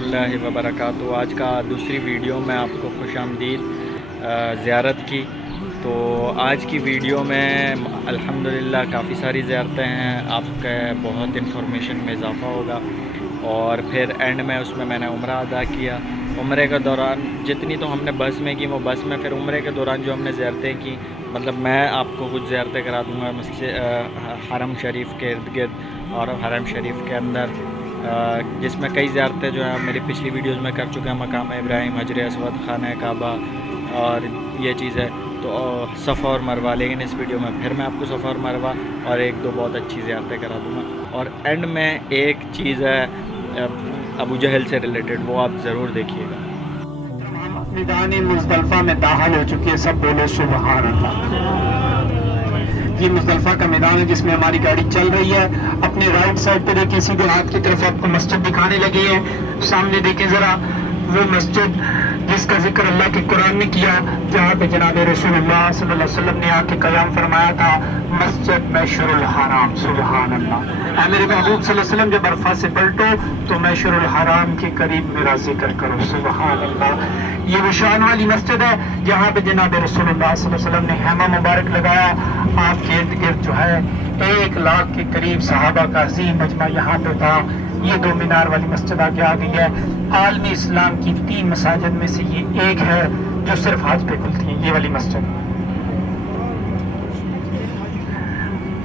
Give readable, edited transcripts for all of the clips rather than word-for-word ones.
रहमतुल्लाहि व बरकातुहू। आज का दूसरी वीडियो में आपको खुशामदीद ज़ियारत की। तो आज की वीडियो में अल्हम्दुलिल्लाह काफ़ी सारी ज़ियारतें हैं, आपके बहुत इन्फॉर्मेशन में इजाफ़ा होगा। और फिर एंड में उसमें मैंने उम्रा अदा किया। उम्रे के दौरान जितनी तो हमने बस में की वो बस में, फिर उम्रे के दौरान जो हमने ज़ियारतें की, मतलब मैं आपको कुछ ज़ियारतें करा दूँगा हरम शरीफ के इर्द गिर्द और हरम शरीफ के अंदर, जिसमें कई ज़ियारतें जो है मेरी पिछली वीडियोस में कर चुके हैं। मकाम इब्राहिम, हजर अस्वद, खाना काबा और ये चीज़ें तो सफ़ा और मरवा, लेकिन इस वीडियो में फिर मैं आपको सफ़ा और मरवा और एक दो बहुत अच्छी ज़ियारतें करा दूँगा। और एंड में एक चीज़ है अबू जहल से रिलेटेड, वो आप ज़रूर देखिएगा। मैदान मुज़दलिफ़ा में दाखिल हो चुकी है, सब बोलो सुबहान अल्लाह। ये मुज़दलिफ़ा का मैदान है जिसमें हमारी गाड़ी चल रही है। अपने राइट साइड पे देखिए, सीधे हाथ की तरफ आपको मस्जिद दिखाने लगी है। सामने देखें जरा वो मस्जिद जिसका जिक्र अल्लाह के कुरान में किया, जहाँ पे जनाब रसूलुल्लाह सल्लल्लाहु अलैहि वसल्लम ने आके कयाम फरमाया था, मस्जिद मशरुल हराम। सुभान अल्लाह। ऐ मेरे महबूब सल्लल्लाहु अलैहि वसल्लम, जब अरफा से पलटो तो मशरुल हराम के करीब मेरा जिक्र करो। सुभान अल्लाह। ये विशान वाली मस्जिद है जहाँ पे जनाब रसूलुल्लाह सल्लल्लाहु अलैहि वसल्लम ने हैमा मुबारक लगाया। आपके इर्द गिर्द जो है 1 लाख के करीब सहाबा का अजीम मजमा यहाँ पे था। ये 2 मीनार वाली मस्जिद आगे आ गई है। आलमी इस्लाम की 3 मसाजिद में से ये एक है जो सिर्फ हज पे खुलती है, ये वाली मस्जिद।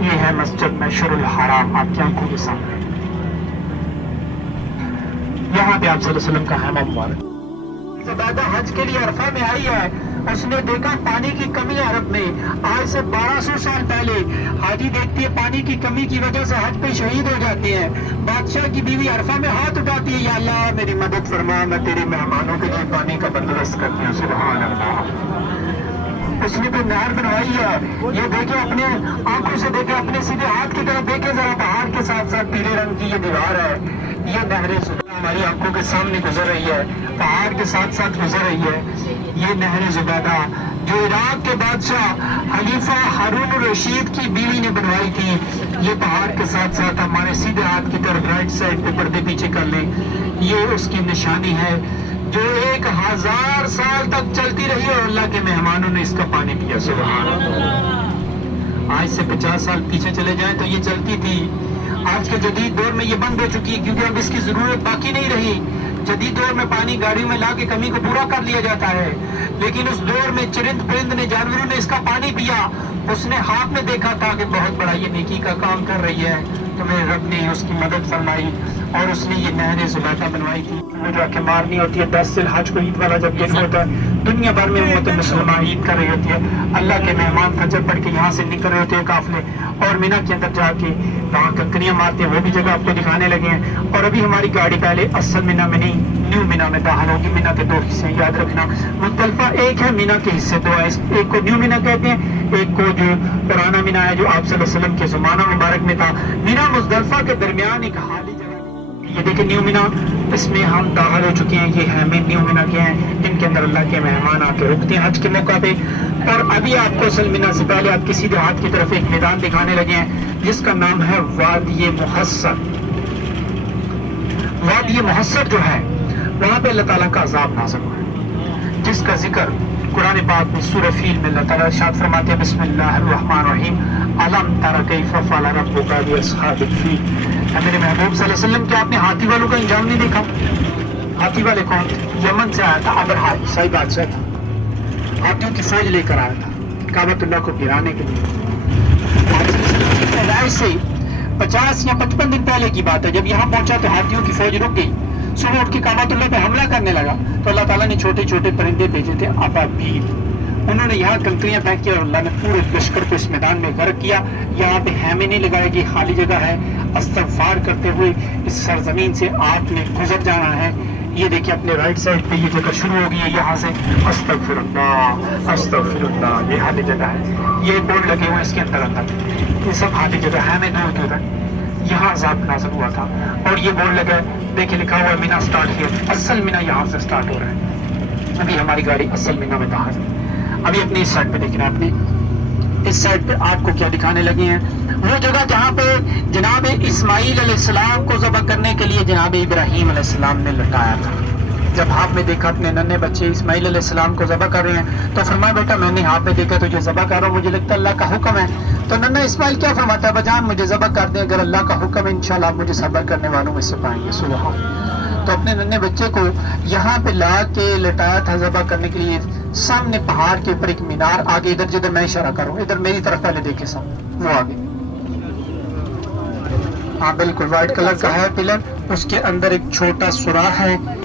ये है मस्जिद मशरुल हराम आपकी आंखों के सामने। यहाँ पे आप सल्लल्लाहु अलैहि वसल्लम का हैमा मुबारक। ज़ुबैदा हज के लिए अरफा में आई है, उसने देखा पानी की कमी है अरब में। आज से 1200 साल पहले हाजी देखती है पानी की कमी की वजह से हज पे शहीद हो जाते हैं। बादशाह की बीवी अरफा में हाथ उठाती है, या अल्लाह मेरी मदद फरमा, मैं तेरे मेहमानों के लिए पानी का बंदोबस्त करती हूँ। सुभान अल्लाह। उसने कोई नहर बनवाई है, ये देखे अपने आंखों से देखे, अपने सीधे हाथ की तरफ देखे जरा, पहाड़ के साथ साथ पीले रंग की ये दीवार है। ये नहरें हमारी आंखों के सामने गुजर रही है, पहाड़ के साथ साथ गुजर रही है। ये नहर ज़ुबैदा जो इराक के बादशाह खलीफा हारून रशीद की बीवी ने बनवाई थी, ये पहाड़ के साथ साथ हमारे सीधे हाथ की तरफ राइट साइड पे पर्दे पीछे कर लें, ये उसकी निशानी है जो 1000 साल तक चलती रही और अल्लाह के मेहमानों ने इसका पानी पिया। सुभान अल्लाह। आज से 50 साल पीछे चले जाएं तो ये चलती थी। आज के जदीद दौर में ये बंद हो चुकी है क्योंकि अब इसकी जरूरत बाकी नहीं रही। जदीद दौर में पानी गाड़ियों में ला के कमी को पूरा कर लिया जाता है, लेकिन उस दौर में चरिंद परिंद ने, जानवरों ने इसका पानी पिया। उसने हाथ में देखा था कि बहुत बड़ा ये नेकी का काम कर रही है, तो मेरे रब ने उसकी मदद फरमाई और उसने ये नहर ज़ुबैदा बनवाई थी। वो जाके मारनी होती है 10 ज़िलहज को, ईद वाला जब दिन होता है। दुनिया भर में उम्मत मुसलमान ईद कर रही होती है। अल्लाह के मेहमान फजर पढ़ के यहाँ से निकल रहे होते हैं काफिले, और मीना के अंदर जाके वहाँ कंकरियाँ मारते हैं। वो भी जगह आपको दिखाने लगे हैं। और अभी हमारी गाड़ी पहले असल मीना में नहीं, न्यू मीना में दाखिल होगी। मीना के 2 हिस्से याद रखना। मुज़दलिफ़ा एक है, मीना के हिस्से 2 है। एक को न्यू मीना कहते हैं, एक को जो पुराना मीना है जो आप सल्लल्लाहु अलैहि वसल्लम के ज़माना मुबारक में था। मीना मुज़दलिफ़ा के दरमियान एक खाली जगह, ये देखिए न्यू मीना, इसमें हम दाखिल हो चुके हैं। ये है न्यू मीना के हैं, इनके अंदर अल्लाह के मेहमान आके रुकते हैं हज के मौका पे। और अभी आपको असल मीना से पहले आपके सीधे हाथ की तरफ एक मैदान दिखाने लगे हैं जिसका नाम है वादी मुहस्सर। वादी मुहस्सर जो है वहाँ पे अल्लाह ताला का अज़ाब नाज़िल हुआ है, जिसका जिक्र कुरान पाक में सूरह फील में अल्लाह ताला इरशाद फरमाते हैं, बिस्मिल्लाहिर्रहमानिर्रहीम, अलम तरा कैफ़ फ़अल रब्बुका बिअस्हाबिल फील। मेरे महबूब सल्लल्लाहु अलैहि वसल्लम, क्या आपने हाथी वालों का अंजाम नहीं देखा? हाथी वाले कौन थे? यमन से आया था अबरहा, सही बादशाह था, हाथियों की फौज लेकर आया था काबतुल्लाह को गिराने के लिए। पैदाइश से 50 या 55 दिन पहले की बात है, जब यहाँ पहुंचा तो हाथियों की फौज रुक गई। सुबह उठ के काबतुल्लाह पे हमला करने लगा तो अल्लाह ताला ने छोटे छोटे परिंदे भेजे थे, अबाबील। उन्होंने यहाँ कंकरियां फेंकी और अल्लाह ने पूरे लश्कर को इस मैदान में गर्क किया। यहाँ पे हैमे नहीं लगाए गए, खाली जगह है। इस्तग़फ़ार करते हुए इस सरजमीन से आपने गुजर जाना है। ये देखिए अपने राइट साइड पे ये जगह शुरू हो गई है, यहाँ से अस्तग़फ़िरुल्लाह अस्तग़फ़िरुल्लाह, ये खाली जगह है। ये बोर्ड लगे हुए इसके अंदर अंदर, ये सब खाली जगह है। मैं दूर दूर यहाँ अज़ाब नाज़िल हुआ था और ये बोर्ड लगा देखिए, लिखा हुआ मीना स्टार्ट हियर। असल मीना यहाँ से स्टार्ट हो रहा है। अभी हमारी गाड़ी असल मीना में दाखिल है। अभी अपनी इस साइड पे देखना, अपनी इस साइड पे आपको क्या दिखाने लगे हैं, वो जगह जहाँ पे जनाब इस्माइल अलैहिस्सलाम को ज़बह करने के लिए जनाब इब्राहीम अलैहिस्सलाम ने लटाया था। जब हाथ में देखा अपने नन्हे बच्चे इस्माइल अलैहिस्सलाम को ज़बह कर रहे हैं तो फरमाया बेटा मैंने हाथ में देखा तुझे ज़बह कर रहा हूँ, मुझे लगता है अल्लाह का हुक्म है। तो नन्हा इस्माइल क्या फरमाता है, बजान मुझे ज़बह कर दे, अगर अल्लाह का हुक्म है इंशाल्लाह आप मुझे सब्र करने वालों में से पाएंगे। सुभान। तो अपने नन्हे बच्चे को यहाँ पे ला के लटाया था ज़बह करने के लिए। सामने पहाड़ के ऊपर एक मीनार, आगे इधर जिधर मैं इशारा करूँ इधर मेरी तरफ पहले देखे सामने, वो आगे, हाँ बिल्कुल वाइट कलर का है पिलर, उसके अंदर एक छोटा सुराख है।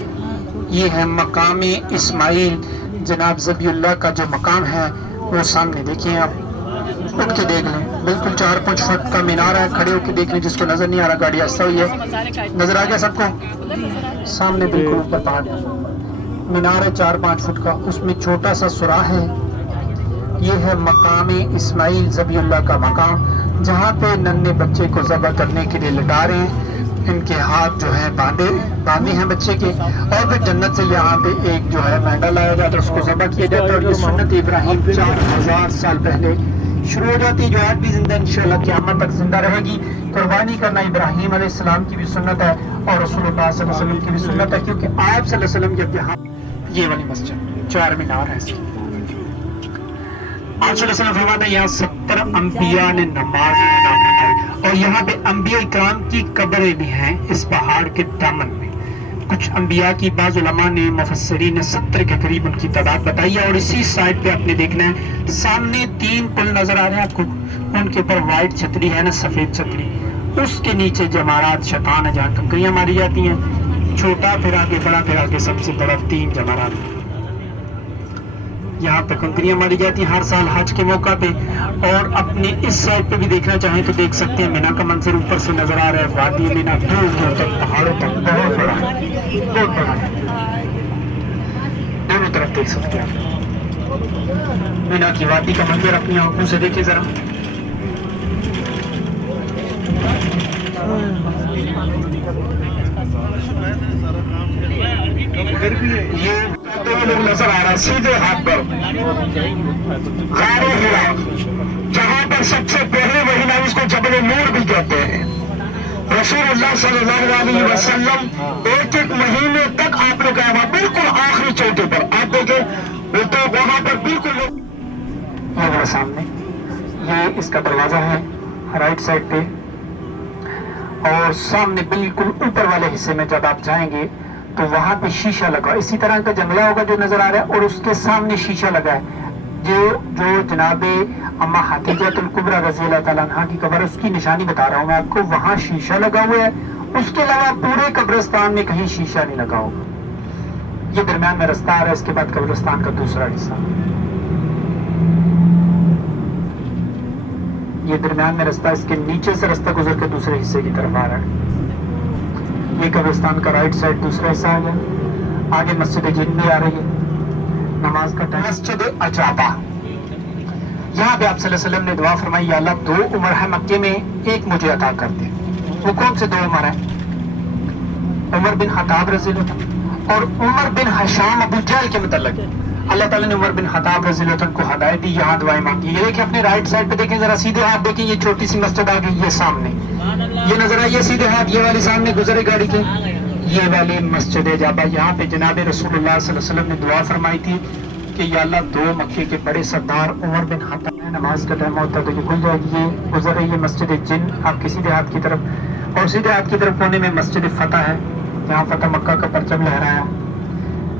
ये है मकाम इस्माइल, जनाब ज़बीउल्लाह का जो मकाम है वो सामने देखिए आप, उठ के देख लें, बिल्कुल 4-5 फुट का मीनार है, खड़े होकर देख लें, जिसको नजर नहीं आ रहा गाड़ी आस्था हुई है, नजर आ गया सबको, सामने बिल्कुल ऊपर पहाड़ मीनार है 4-5 फुट का, उसमें छोटा सा सुराख है। ये है मकाम इस्माइल ज़बीउल्लाह का मकाम, जहाँ पे नन्हे बच्चे को ज़बह करने के लिए लटा रहे हैं। इनके हाथ जो है बांधे हैं बच्चे के, और फिर जन्नत से यहाँ पे एक जो है मेंढा लाया जाता है, उसको ज़बह किया जाता है। और ये सुन्नत इब्राहीम 4000 साल पहले शुरू हो जाती है, जो आज भी जिंदा इंशाअल्लाह क़यामत तक जिंदा रहेगी। कुर्बानी करना इब्राहीम अलैहिस्सलाम की भी सुन्नत है और रसूलुल्लाह सल्लल्लाहु अलैहि वसल्लम की भी सुन्नत है, क्योंकि आप सल्लल्लाहु अलैहि वसल्लम जब यहाँ ये वाली मस्जिद 4 मीनार है इसकी, आप सल्लल्लाहु अलैहि वसल्लम फरमाते हैं यहाँ 70 अंबिया ने नमाज अदा की है, और यहाँ पे अंबिया इकराम की कब्रें भी हैं इस पहाड़ के दामन में। कुछ अंबिया की बाज़ उलमा ने मुफस्सिरीन ने 70 के करीब उनकी तादाद बताई है। और इसी साइड पे आपने देखना है सामने 3 पुल नजर आ रहे हैं आपको, उनके ऊपर व्हाइट छतरी है ना, सफेद छतरी, उसके नीचे जमारात शैतान है जहाँ कंकरियां मारी जाती हैं, छोटा फिर आगे बड़ा फिर आगे सबसे बड़ा 3 जमारात, यहाँ पे कंकरियां मारी जाती हैं हर साल हज के मौका पे। और अपने इस साइड पे भी देखना चाहें तो देख सकते हैं, मीना का मंजर ऊपर से नजर आ रहा है, वादी मीना दूर दूर तक पहाड़ों तक बहुत बड़ा है, बहुत बड़ा है, दोनों तरफ देख सकते हैं मीना की वादी का मंजर अपनी आंखों से देखे जरा। ये तो लोग नजर आ रहा है सीधे हाथ पर गारे हिरा, जहाँ पर सबसे पहले वही नाम, इसको जबल नूर भी कहते हैं। रसूलुल्लाह सल्लल्लाहु अलैहि वसल्लम 1-1 महीने तक आपने कहा हुआ बिल्कुल आखिरी चोटी पर, आप देखें वो तो वहां पर बिल्कुल लोग सामने, ये इसका दरवाजा है राइट साइड पे, और सामने बिल्कुल ऊपर वाले हिस्से में जब आप जाएंगे तो वहां पे शीशा लगा, इसी तरह का जंगला होगा जो नजर आ रहा है, और उसके सामने शीशा लगा है, जो जनाबे अम्मा हतीजतुल कुबरा रज़ियल्लाहु ताला अन्हा की कब्र, उसकी निशानी बता रहा हूँ मैं आपको, वहां शीशा लगा हुआ है। उसके अलावा पूरे कब्रिस्तान में कहीं शीशा नहीं लगा होगा। ये दरमियान में रास्ता आ रहा है, इसके बाद कब्रिस्तान का दूसरा हिस्सा, ये दरमियान में रास्ता, इसके नीचे से रास्ता गुजर के दूसरे हिस्से की तरफ आ रहा है। ये कब्रिस्तान का राइट साइड दूसरा हिस्सा आ गया, आगे मस्जिद जिन भी आ रही है, नमाज का टाइम। मस्जिद अजाबा, यहाँ पे आप सल्लल्लाहु अलैहि वसल्लम ने दुआ फरमाई, या अल्लाह 2 उम्र है मक्के में, एक मुझे अता कर दे। वो कौन से 2 उम्र है? उमर बिन खत्ताब रज़ियल्लाहु अन्हु और उमर बिन हशाम अबू जहल के मुतल्लिक अल्लाह ताला ने उमर बिन खत्ताब रज़ियल्लाहु अन्हु को हिदायत दी, यहाँ दुआएं मांगी। ये देखिए अपने राइट साइड पे देखें जरा, सीधे हाथ देखें, ये छोटी सी मस्जिद आ गई, ये सामने ये नजर आई है, सीधे हाथ ये वाली सामने गुजरे गाड़ी के, ये वाली मस्जिद अजाबा। यहाँ पे जनाब रसूलुल्लाह सल्लल्लाहु अलैहि वसल्लम ने दुआ फरमाई थी कि या अल्लाह 2 मक्के के बड़े सरदार उमर बिन खत्ताब, नमाज का टाइम होता है तो ये खुल जाएगी, ये गुजर रही है मस्जिद जिन आपके सीधे हाथ की तरफ, और सीधे हाथ की तरफ कोने में मस्जिद फतह है, यहाँ फतह मक्का का परचम लहराया।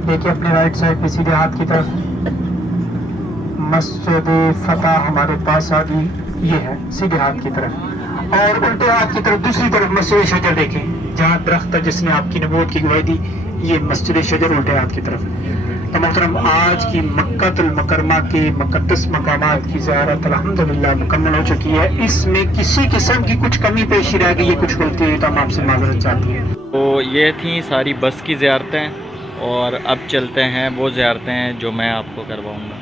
देखिए अपने राइट साइड पे सीधे हाथ की तरफ मस्जिद फतह हमारे पास आ गई, ये है सीधे हाथ की तरफ, और उल्टे हाथ की तरफ दूसरी तरफ मस्जिद शजर देखें, जहाँ दरख्त है जिसने आपकी नबूवत की गवाही दी, ये मस्जिद शजर उल्टे हाथ की तरफ। तो मोहतरम आज की मक्कातुल मुकर्रमा के मुक़द्दस मकामात की ज़ियारत अल्हम्दुलिल्लाह मुकम्मल हो चुकी है। इसमें किसी किस्म की कुछ कमी पेशी रह गई है, कुछ गलती हुई तो हम आपसे माज़रत चाहते हैं। तो ये थी सारी बस की ज़ियारतें, और अब चलते हैं वो ज़ियारतें जो मैं आपको करवाऊँगा।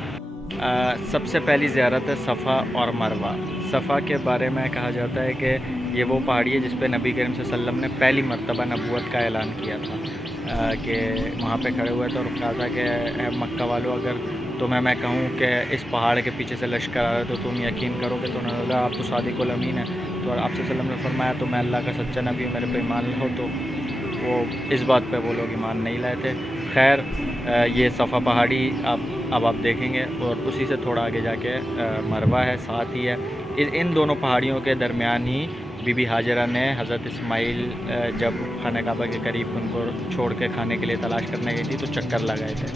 सबसे पहली ज़ियारत है सफ़ा और मरवा। सफ़ा के बारे में कहा जाता है कि ये वो पहाड़ी है जिस पे नबी करीम सल्लल्लाहु अलैहि वसल्लम ने पहली मर्तबा नबूवत का ऐलान किया था। کہ وہاں پہ کھڑے ہوئے تھے اور کہا تھا کہ اے مکہ والوں اگر تمہیں میں کہوں کہ اس پہاڑ کے پیچھے سے لشکر آ رہا ہے تو تم یقین کرو کہ تو انہوں نے آپ تو صادق الامین ہے. تو آپ صلی اللہ علیہ وسلم نے فرمایا تو میں اللہ کا سچا نبی ہوں, میرے پہ ایمان لاؤ. تو وہ اس بات پہ وہ لوگ ایمان نہیں لائے تھے. خیر یہ صفا پہاڑی اب آپ دیکھیں گے, اور اسی سے تھوڑا آگے جا کے مروہ ہے, ساتھ ہی ہے. ان دونوں پہاڑیوں کے درمیان ہی بی بی ہاجرہ نے حضرت اسماعیل جب خانہ کعبہ کے قریب ان کو چھوڑ کے کھانے کے لیے تلاش کرنے گئی تھی تو چکر لگائے تھے.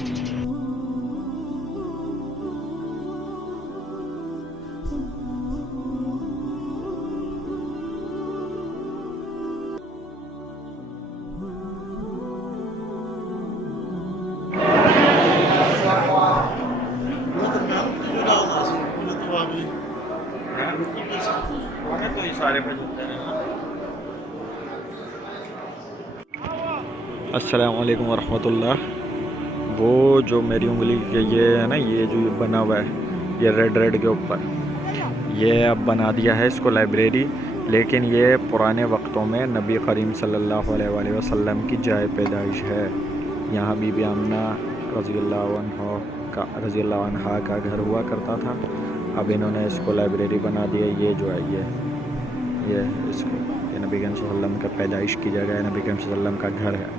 السلام علیکم ورحمۃ اللہ. وہ جو میری انگلی کے یہ ہے نا, یہ جو بنا ہوا ہے یہ ریڈ کے اوپر, یہ اب بنا دیا ہے اس کو لائبریری. لیکن یہ پرانے وقتوں میں نبی کریم صلی اللہ علیہ وآلہ وسلم کی جائے پیدائش ہے. یہاں بی بی آمنہ رضی اللہ عنہا کا گھر ہوا کرتا تھا. اب انہوں نے اس کو لائبریری بنا دیا. یہ جو ہے یہ اس کو یہ نبی کریم صلی اللہ علیہ وسلم کا پیدائش کی جگہ ہے, نبی کریم صلی اللہ علیہ وسلم کا گھر ہے.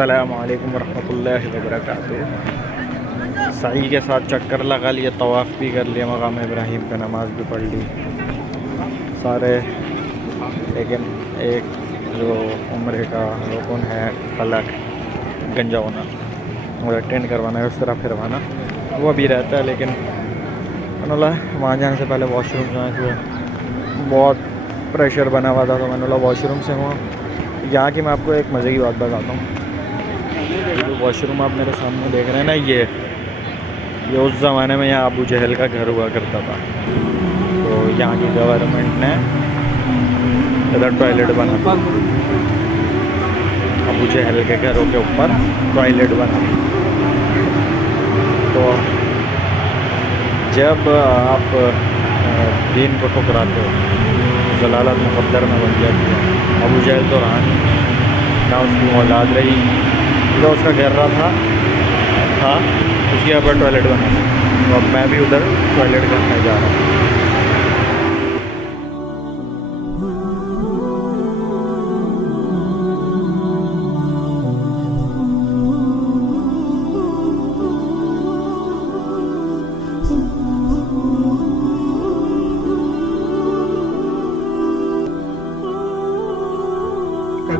السلام علیکم ورحمۃ اللہ وبرکاتہ. سعی کے ساتھ چکر لگا لیا, طواف بھی کر لیا, مقام ابراہیم پہ نماز بھی پڑھ لی سارے. لیکن ایک جو عمرے کا رکن ہے فلک گنجا ہونا, وہ اٹینڈ کروانا ہے, اس طرح پھروانا, وہ بھی رہتا ہے. لیکن وہاں جانے سے پہلے واش روم جانا کہ بہت پریشر بنا ہوا تھا, تو میں نے بولا واش روم سے ہوا. یہاں کی میں آپ کو ایک مزے کی بات بتاتا ہوں. جو واش روم آپ میرے سامنے دیکھ رہے ہیں نا, یہ اس زمانے میں یہاں ابو جہل کا گھر ہوا کرتا تھا. تو یہاں کی گورنمنٹ نے ادھر ٹوائلٹ بنا, ابو جہل کے گھروں کے اوپر ٹوائلٹ بنا. تو جب آپ دین کو ٹھکراتے ہو, ضلالت مقدر میں بن جاتی ہے. ابو جہل تو رہا نہیں, نہ اس کی اولاد رہی, جو اس کا گھر رہا تھا اس کے اوپر ٹوائلٹ بنا. تو اب میں بھی ادھر ٹوائلٹ کرنے جا رہا ہوں.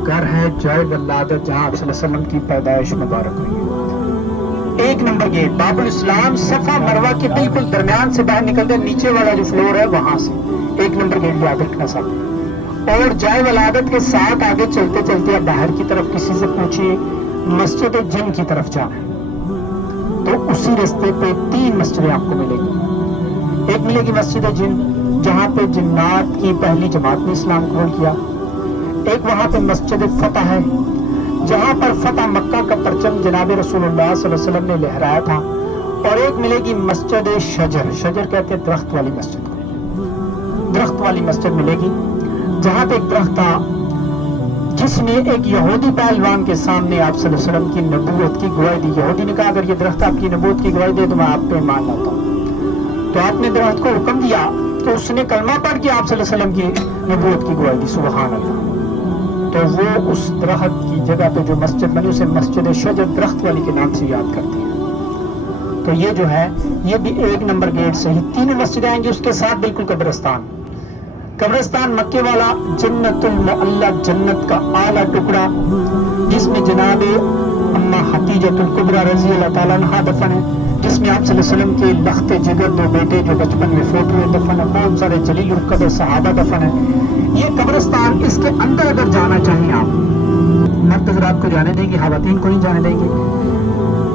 گھر ہے جائے ولادت, جہاں آپ صلی اللہ علیہ وسلم کی پیدائش مبارک ہوئی ہے. ایک نمبر گیٹ باب الاسلام, صفا مروہ کے بالکل درمیان سے باہر نکلتے نیچے والا جو فلور ہے وہاں سے. ایک نمبر گیٹ یاد رکھنا ساتھ. اور جائے ولادت کے ساتھ آگے چلتے چلتے آپ باہر کی طرف کسی سے پوچھیے مسجد جن کی طرف جانا, تو اسی رستے پہ 3 مسجدیں آپ کو ملے گی. ایک ملے گی مسجد جن, جہاں پہ جنات کی پہلی جماعت نے اسلام قبول کیا. ایک وہاں پہ مسجد فتح ہے, جہاں پر فتح مکہ کا پرچم جناب رسول اللہ صلی اللہ علیہ وسلم نے لہرایا تھا. اور ایک ملے گی مسجد شجر, شجر کہتے ہیں درخت والی مسجد کو, درخت والی مسجد ملے گی, جہاں پہ ایک درخت تھا جس نے ایک یہودی پہلوان کے سامنے آپ صلی اللہ علیہ وسلم کی نبوت کی گواہی دی. یہودی نے کہا اگر یہ درخت آپ کی نبوت کی گواہی دے تو میں آپ پہ ایمان لاتا ہوں. تو آپ نے درخت کو حکم دیا, تو اس نے کلمہ پڑھ کے آپ صلی اللہ علیہ وسلم کی نبوت کی گواہی دی. سبحان اللہ. تو وہ اس درخت کی جگہ پہ جو مسجد بنی اسے مسجد شجر, درخت والی کے نام سے یاد کرتے ہیں. تو یہ جو ہے یہ بھی 1 نمبر گیٹ سے ہی 3 مسجدیں آئیں گی. اس کے ساتھ بالکل قبرستان, قبرستان مکے والا جنت المعلی, جنت کا اعلیٰ ٹکڑا, جس میں جناب اما حتیجۃ الکبریٰ رضی اللہ تعالیٰ عنہا دفن ہے, جس میں آپ صلی اللہ علیہ وسلم کے لخت جگر 2 بیٹے جو بچپن میں فوت ہوئے دفن ہے, بہت سارے جلیل القدر صحابہ دفن ہے. یہ قبرستان, اس کے اندر اگر جانا چاہیں آپ مرد حضرات کو جانے دیں گے, خواتین کو نہیں جانے دیں گے.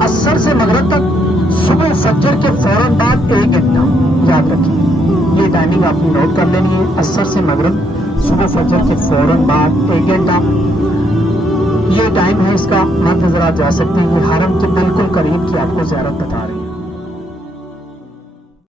عصر سے مغرب تک, صبح فجر کے فوراً بعد 1 گھنٹہ, یاد رکھیے یہ ٹائمنگ آپ نے نوٹ کر لینی ہے. عصر سے مغرب, صبح فجر کے فوراً بعد 1 گھنٹہ یہ ٹائم ہے اس کا. مرد حضرات جا سکتے ہیں. یہ حرم کے بالکل قریب کی آپ کو زیارت بتا رہے ہیں.